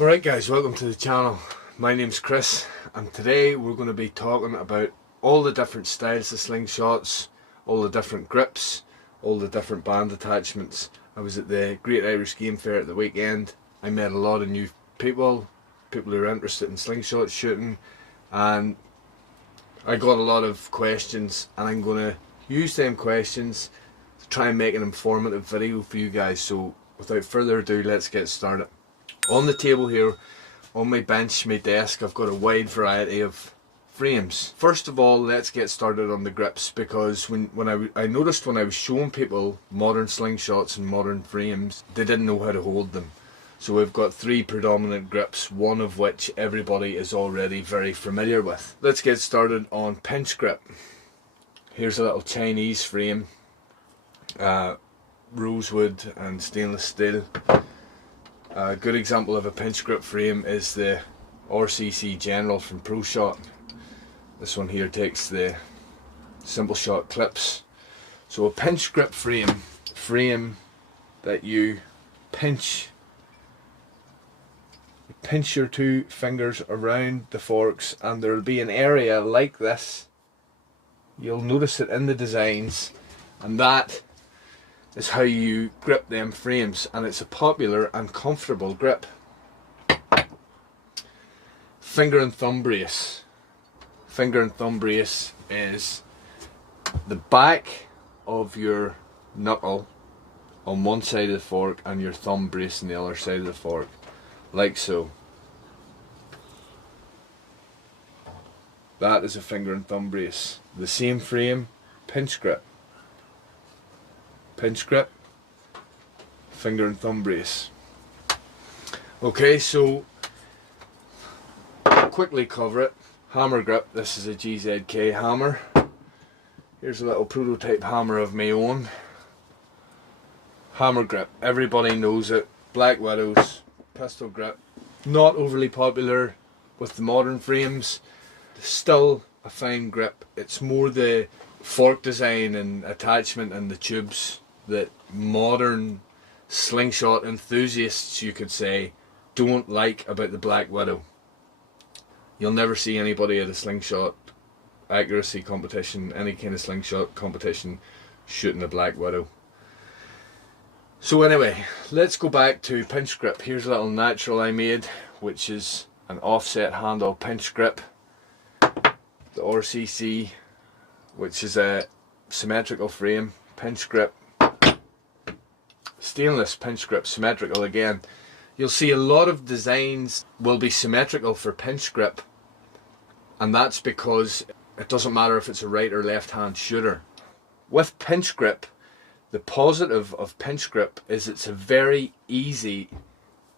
Alright guys, welcome to the channel. My name's Chris and today we're going to be talking about all the different styles of slingshots, all the different grips, all the different band attachments. I was at the Great Irish Game Fair at the weekend. I met a lot of new people who are interested in slingshot shooting, and I got a lot of questions, and I'm going to use them questions to try and make an informative video for you guys. So without further ado, let's get started. On the table here, on my bench, my desk, I've got a wide variety of frames. First of all, let's get started on the grips, because when I noticed when I was showing people modern slingshots and modern frames, they didn't know how to hold them. So we've got three predominant grips, one of which everybody is already very familiar with. Let's get started on pinch grip. Here's a little Chinese frame, rosewood and stainless steel. A good example of a pinch grip frame is the RCC General from ProShot. This one here takes the simple shot clips. So a pinch grip frame that you pinch your two fingers around the forks, and there will be an area like this. You'll notice it in the designs, and that is how you grip them frames, and it's a popular and comfortable grip. Finger and thumb brace. Finger and thumb brace is the back of your knuckle on one side of the fork and your thumb brace on the other side of the fork, like so. That is a finger and thumb brace. The same frame, pinch grip. Pinch grip, finger and thumb brace. Okay, so I'll quickly cover it. Hammer grip. This is a GZK hammer. Here's a little prototype hammer of my own. Hammer grip, everybody knows it. Black Widows, pistol grip. Not overly popular with the modern frames. Still a fine grip. It's more the fork design and attachment and the tubes that modern slingshot enthusiasts, you could say, don't like about the Black Widow. You'll never see anybody at a slingshot accuracy competition, any kind of slingshot competition, shooting a Black Widow. So anyway, let's go back to pinch grip. Here's a little natural I made, which is an offset handle pinch grip. The RCC, which is a symmetrical frame, pinch grip. Stainless pinch grip, symmetrical again. You'll see a lot of designs will be symmetrical for pinch grip, and that's because it doesn't matter if it's a right or left hand shooter. With pinch grip, the positive of pinch grip is it's a very easy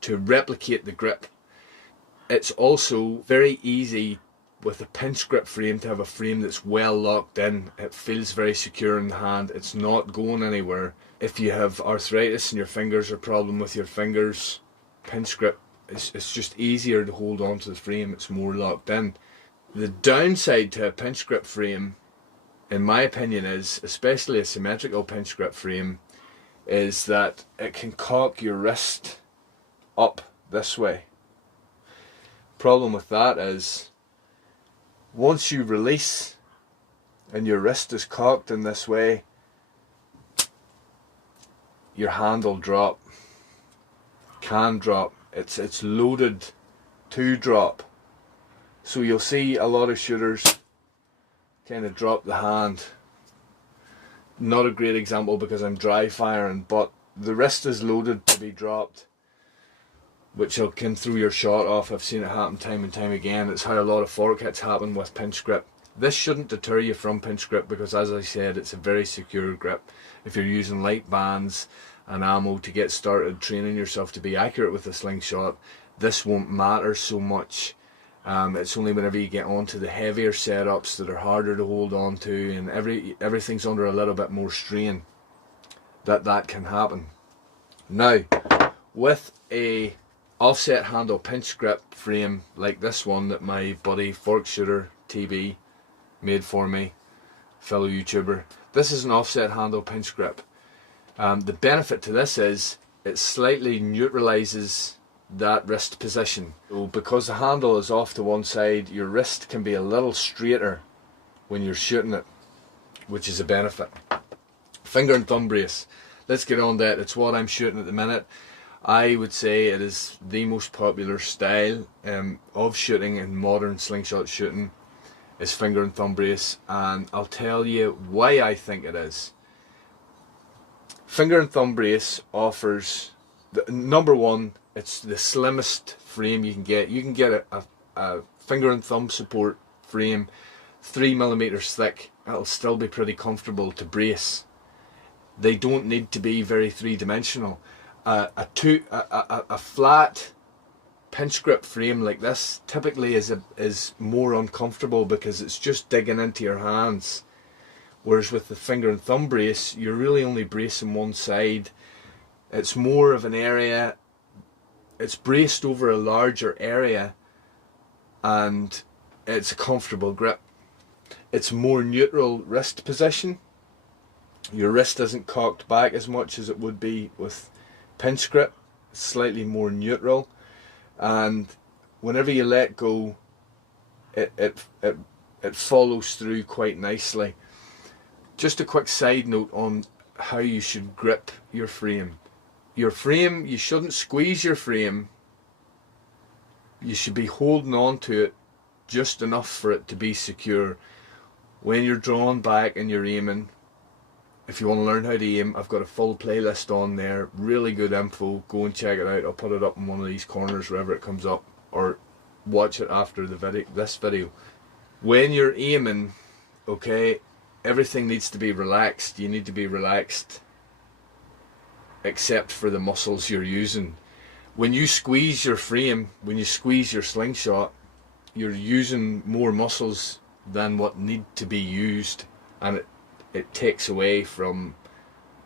to replicate the grip. It's also very easy with a pinch grip frame to have a frame that's well locked in. It feels very secure in the hand. It's not going anywhere. If you have arthritis in your fingers or problem with your fingers, pinch grip it's just easier to hold on to the frame. It's more locked in. The downside to a pinch grip frame, in my opinion, is, especially a symmetrical pinch grip frame, is that it can cock your wrist up this way. Problem with that is, once you release and your wrist is cocked in this way, your hand will drop, can drop. It's loaded to drop. So you'll see a lot of shooters kind of drop the hand. Not a great example because I'm dry firing, but the wrist is loaded to be dropped, which can throw your shot off. I've seen it happen time and time again. It's how a lot of fork hits happen with pinch grip. This shouldn't deter you from pinch grip because, as I said, it's a very secure grip. If you're using light bands and ammo to get started training yourself to be accurate with a slingshot, this won't matter so much. It's only whenever you get onto the heavier setups that are harder to hold on to and everything's under a little bit more strain that can happen. Now, with a offset handle pinch grip frame like this one that my buddy Fork Shooter TB made for me, fellow YouTuber, this is an offset handle pinch grip. The benefit to this is it slightly neutralizes that wrist position. So because the handle is off to one side, your wrist can be a little straighter when you're shooting it, which is a benefit. Finger and thumb brace. Let's get on that. It's what I'm shooting at the minute. I would say it is the most popular style of shooting in modern slingshot shooting is finger and thumb brace, and I'll tell you why I think it is. Finger and thumb brace offers, number one, it's the slimmest frame you can get. You can get a finger and thumb support frame 3mm thick. It'll still be pretty comfortable to brace. They don't need to be very three-dimensional. A flat pinch grip frame like this typically is more uncomfortable because it's just digging into your hands. Whereas with the finger and thumb brace, you're really only bracing one side. It's more of an area, it's braced over a larger area, and it's a comfortable grip. It's more neutral wrist position. Your wrist isn't cocked back as much as it would be with pinch grip. It's slightly more neutral, and whenever you let go, it follows through quite nicely. Just a quick side note on how you should grip your frame. Your frame, you shouldn't squeeze your frame. You should be holding on to it just enough for it to be secure. When you're drawn back and you're aiming, if you want to learn how to aim, I've got a full playlist on there, really good info. Go and check it out. I'll put it up in one of these corners wherever it comes up, or watch it after the video, this video. When you're aiming, okay, everything needs to be relaxed. You need to be relaxed except for the muscles you're using. When you squeeze your frame, when you squeeze your slingshot, you're using more muscles than what need to be used, and it takes away from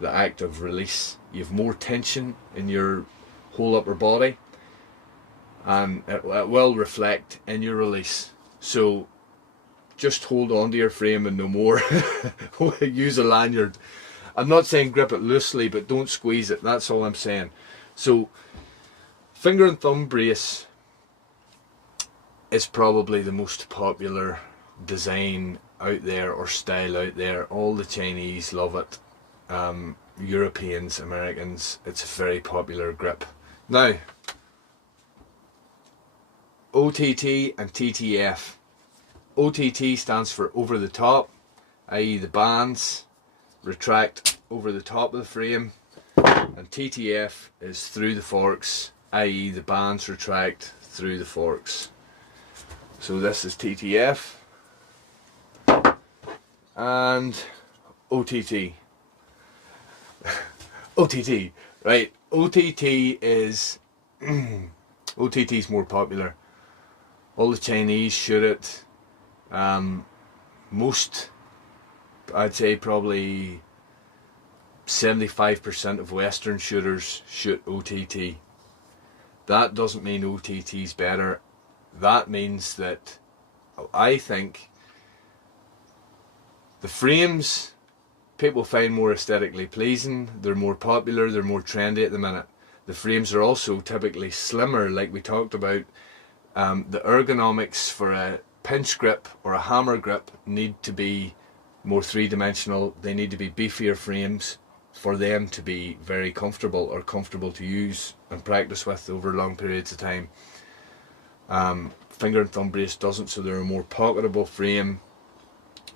the act of release. You have more tension in your whole upper body, and it will reflect in your release. So just hold on to your frame and no more. Use a lanyard. I'm not saying grip it loosely, but don't squeeze it. That's all I'm saying. So finger and thumb brace is probably the most popular design out there, or style out there. All the Chinese love it. Europeans, Americans, it's a very popular grip. Now, OTT and TTF. OTT stands for over the top, i.e. the bands retract over the top of the frame, and TTF is through the forks, i.e. the bands retract through the forks. So this is TTF and OTT. OTT, right? OTT is OTT is more popular. All the Chinese shoot it. Most, I'd say probably 75% of Western shooters shoot OTT. That doesn't mean OTT is better. That means that I think the frames people find more aesthetically pleasing, they're more popular, they're more trendy at the minute. The frames are also typically slimmer, like we talked about. The ergonomics for a pinch grip or a hammer grip need to be more three-dimensional. They need to be beefier frames for them to be very comfortable, or comfortable to use and practice with over long periods of time. Finger and thumb brace doesn't, so they're a more pocketable frame,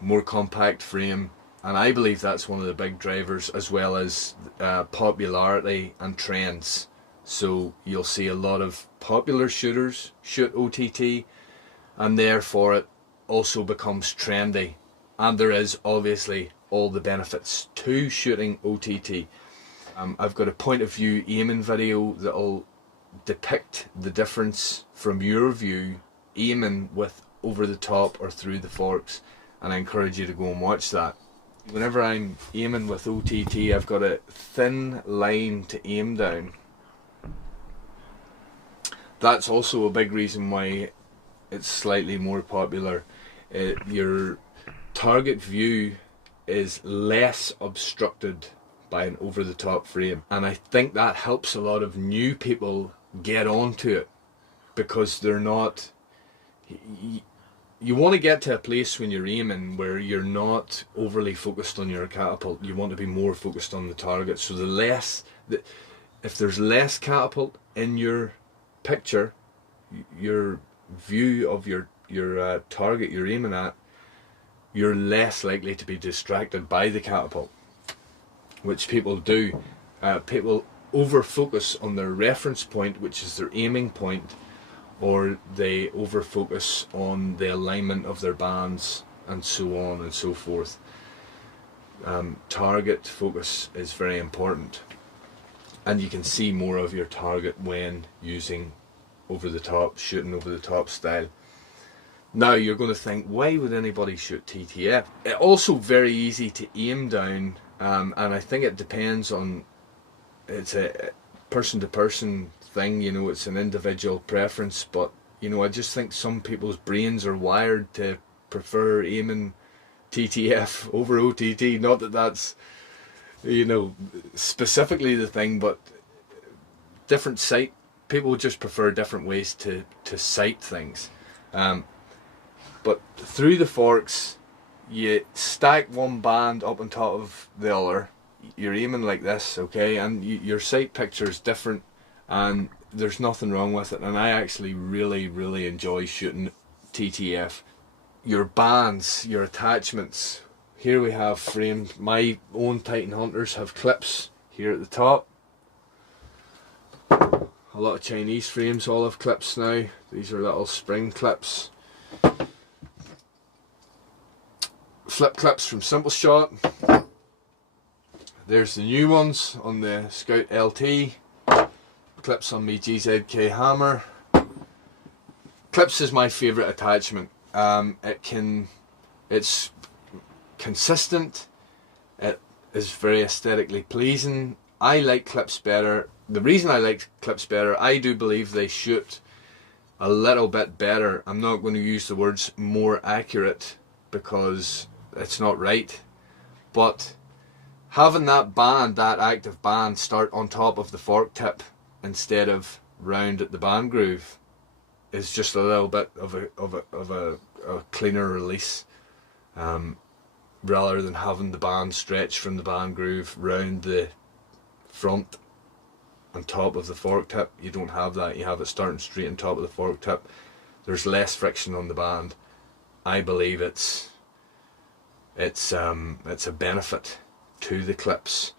more compact frame, and I believe that's one of the big drivers, as well as popularity and trends. So you'll see a lot of popular shooters shoot OTT, and therefore it also becomes trendy, and there is obviously all the benefits to shooting OTT. I've got a point of view aiming video that'll depict the difference from your view aiming with over the top or through the forks, and I encourage you to go and watch that. Whenever I'm aiming with OTT, I've got a thin line to aim down. That's also a big reason why it's slightly more popular. Your target view is less obstructed by an over-the-top frame, and I think that helps a lot of new people get onto it, because they're not, you want to get to a place when you're aiming where you're not overly focused on your catapult. You want to be more focused on the target. So if there's less catapult in your picture, your view of your target you're aiming at, you're less likely to be distracted by the catapult, which people do. People over focus on their reference point, which is their aiming point, or they over focus on the alignment of their bands and so on and so forth. Target focus is very important, and you can see more of your target when using over the top, shooting over the top style. Now you're going to think, why would anybody shoot TTF? It's also very easy to aim down, and I think it depends on, it's a person to person thing, you know, it's an individual preference, but you know, I just think some people's brains are wired to prefer aiming TTF over OTT. Not that that's, you know, specifically the thing, but different sight, people just prefer different ways to sight things. But through the forks, you stack one band up on top of the other, you're aiming like this, okay, and your sight picture is different, and there's nothing wrong with it, and I actually really enjoy shooting TTF. Your bands, your attachments, here we have framed, my own Titan Hunters have clips here at the top. A lot of Chinese frames all have clips now. These are little spring clips. Flip clips from Slingshot. There's the new ones on the Scout LT. Clips on my GZK hammer. Clips is my favourite attachment. It's consistent. It is very aesthetically pleasing. I like clips better. The reason I like clips better, I do believe they shoot a little bit better. I'm not going to use the words more accurate because it's not right, but having that band, that active band, start on top of the fork tip instead of round at the band groove is just a little bit of a cleaner release, rather than having the band stretch from the band groove round the front on top of the fork tip. You don't have that. You have it starting straight on top of the fork tip. There's less friction on the band. I believe it's a benefit to the clips.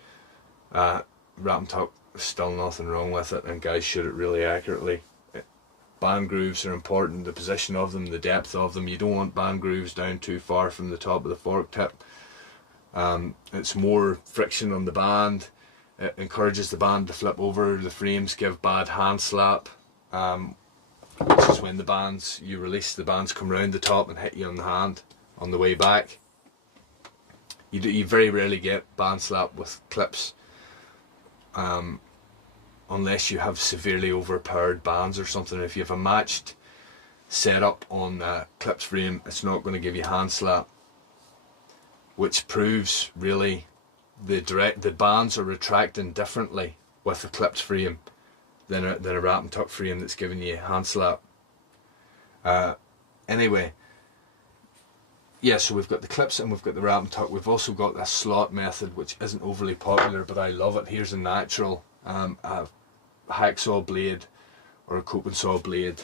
Wrap and tuck, still nothing wrong with it, and guys shoot it really accurately. Band grooves are important, the position of them, the depth of them. You don't want band grooves down too far from the top of the fork tip. It's more friction on the band. It encourages the band to flip over. The frames give bad hand slap, which is when the bands, you release, the bands come round the top and hit you on the hand on the way back. You very rarely get band slap with clips, unless you have severely overpowered bands or something. If you have a matched setup on a clips frame, it's not going to give you hand slap, which proves really the bands are retracting differently with a clips frame than a wrap and tuck frame that's giving you hand slap. Anyway, yeah, so we've got the clips and we've got the wrap and tuck. We've also got this slot method, which isn't overly popular, but I love it. Here's a natural a hacksaw blade or a coping saw blade,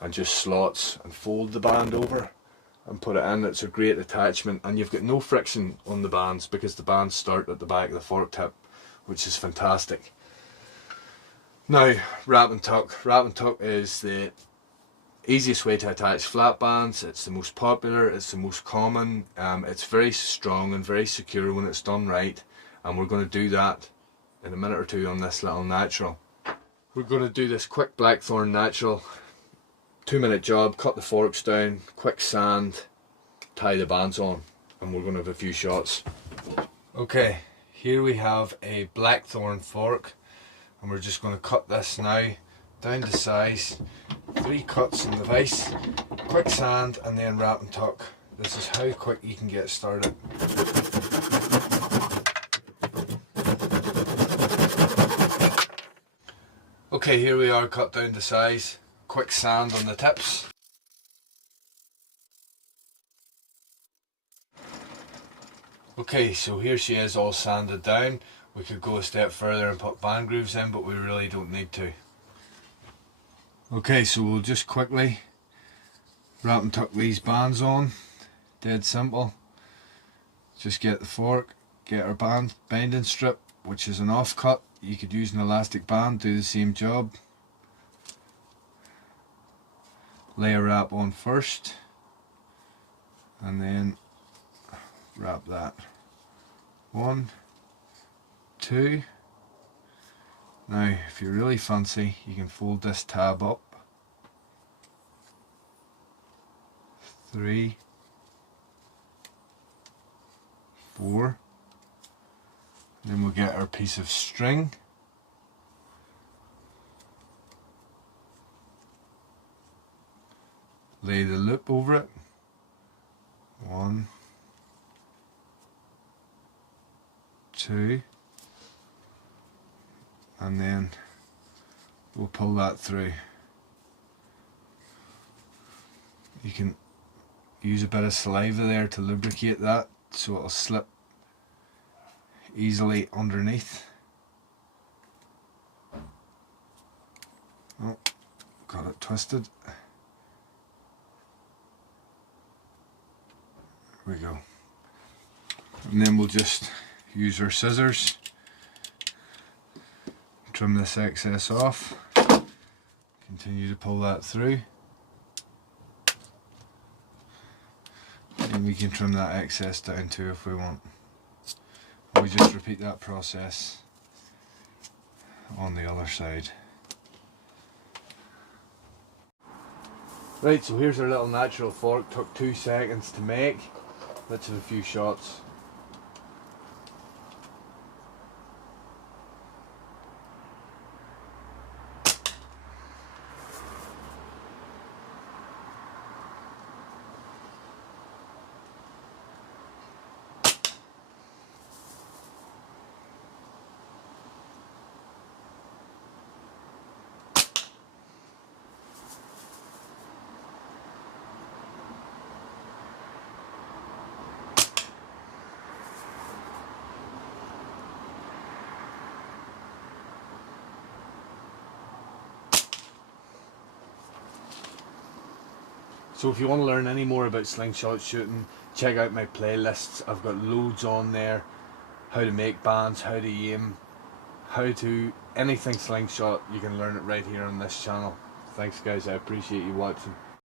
and just slots and fold the band over and put it in. It's a great attachment, and you've got no friction on the bands because the bands start at the back of the fork tip, which is fantastic. Now, wrap and tuck. Wrap and tuck is the easiest way to attach flat bands. It's the most popular, it's the most common. It's very strong and very secure when it's done right, and we're going to do that in a minute or two on this little natural. We're going to do this quick blackthorn natural, 2-minute job. Cut the forks down, quick sand, tie the bands on, and we're going to have a few shots. Okay, here we have a blackthorn fork, and we're just going to cut this now down to size. 3 cuts in the vise, quick sand, and then wrap and tuck. This is how quick you can get started. Okay, here we are, cut down to size. Quick sand on the tips. Okay, so here she is all sanded down. We could go a step further and put band grooves in, but we really don't need to. Okay, so we'll just quickly wrap and tuck these bands on. Dead simple. Just get the fork, get our binding strip, which is an offcut. You could use an elastic band, do the same job. Lay a wrap on first, and then wrap that. 1, 2. Now, if you really fancy, you can fold this tab up. 3, 4. Then we'll get our piece of string. Lay the loop over it. 1, 2, and then we'll pull that through. You can use a bit of saliva there to lubricate that so it'll slip easily underneath. Oh, got it twisted. There we go. And then we'll just use our scissors, trim this excess off, continue to pull that through, and we can trim that excess down too if we want. We just repeat that process on the other side. Right, so here's our little natural fork. Took 2 seconds to make. Let's have a few shots. So if you want to learn any more about slingshot shooting, check out my playlists. I've got loads on there. How to make bands, how to aim, how to anything slingshot. You can learn it right here on this channel. Thanks guys, I appreciate you watching.